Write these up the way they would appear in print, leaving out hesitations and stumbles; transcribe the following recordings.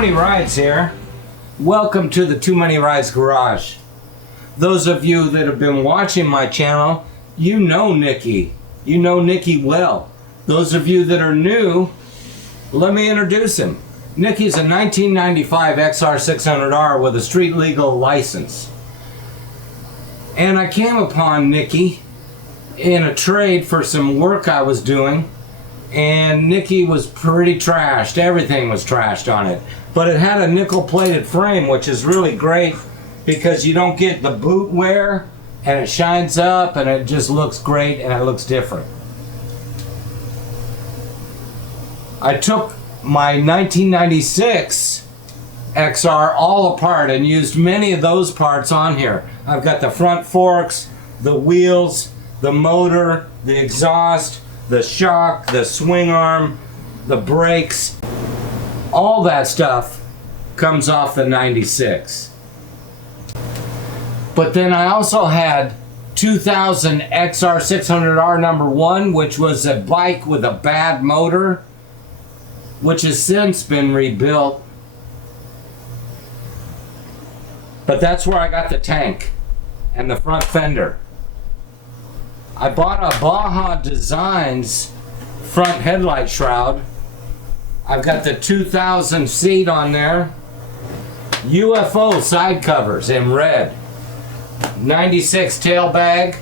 Many Rides here. Welcome to the Too Many Rides Garage. Those of you that have been watching my channel, you know Nicky. You know Nicky well. Those of you that are new, let me introduce him. Nicky's a 1995 xr600r with a street legal license. And I came upon Nicky in a trade for some work I was doing, and Nicky was pretty trashed. Everything was trashed on it. But it had a nickel plated frame, which is really great because you don't get the boot wear, and it shines up and it just looks great and it looks different. I took my 1996 XR all apart and used many of those parts on here. I've got the front forks, the wheels, the motor, the exhaust, the shock, the swing arm, the brakes. All that stuff comes off the 96. But then I also had 2000 xr600r number 1, which was a bike with a bad motor, which has since been rebuilt. But that's where I got the tank and the front fender. I bought a Baja Designs front headlight shroud. I've got the 2000 seat on there. UFO side covers in red. 96 tail bag.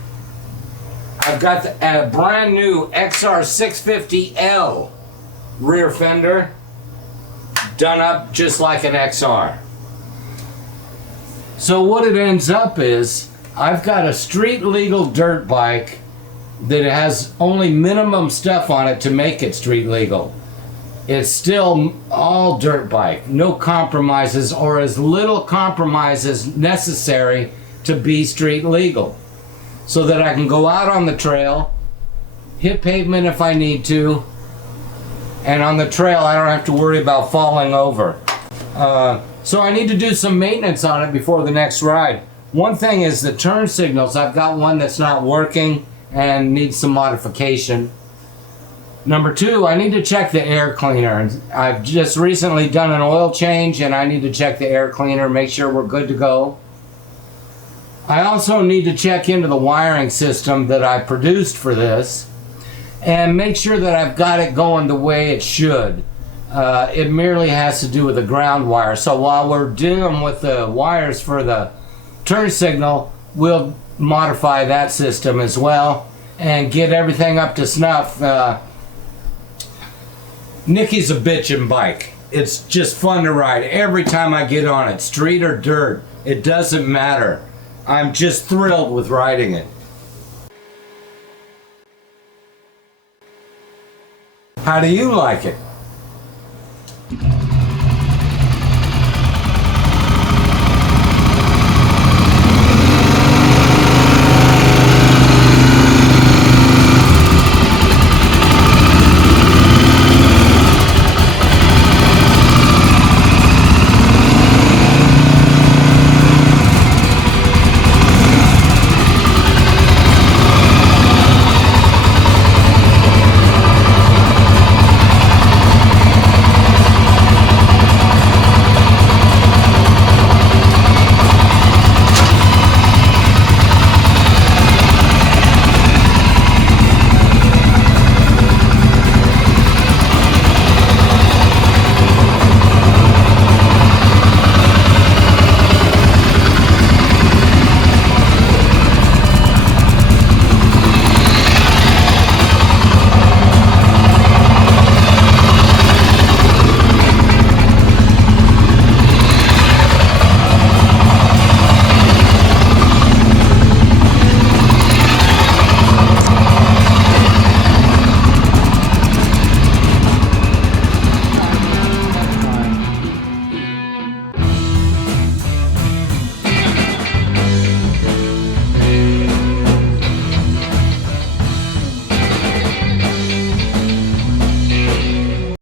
I've got a brand new XR650L rear fender, done up just like an XR. So what it ends up is, I've got a street legal dirt bike that has only minimum stuff on it to make it street legal. It's still all dirt bike, no compromises, or as little compromises necessary to be street legal, so that I can go out on the trail, hit pavement if I need to, and on the trail I don't have to worry about falling over. So I need to do some maintenance on it before the next ride. One thing is the turn signals. I've got one that's not working and needs some modification. Number 2, I need to check the air cleaner. I've just recently done an oil change and I need to check the air cleaner, make sure we're good to go. I also need to check into the wiring system that I produced for this and make sure that I've got it going the way it should. It merely has to do with the ground wire. So while we're dealing with the wires for the turn signal, we'll modify that system as well and get everything up to snuff. Nicky's a bitchin' bike. It's just fun to ride every time I get on it, street or dirt. It doesn't matter. I'm just thrilled with riding it. How do you like it?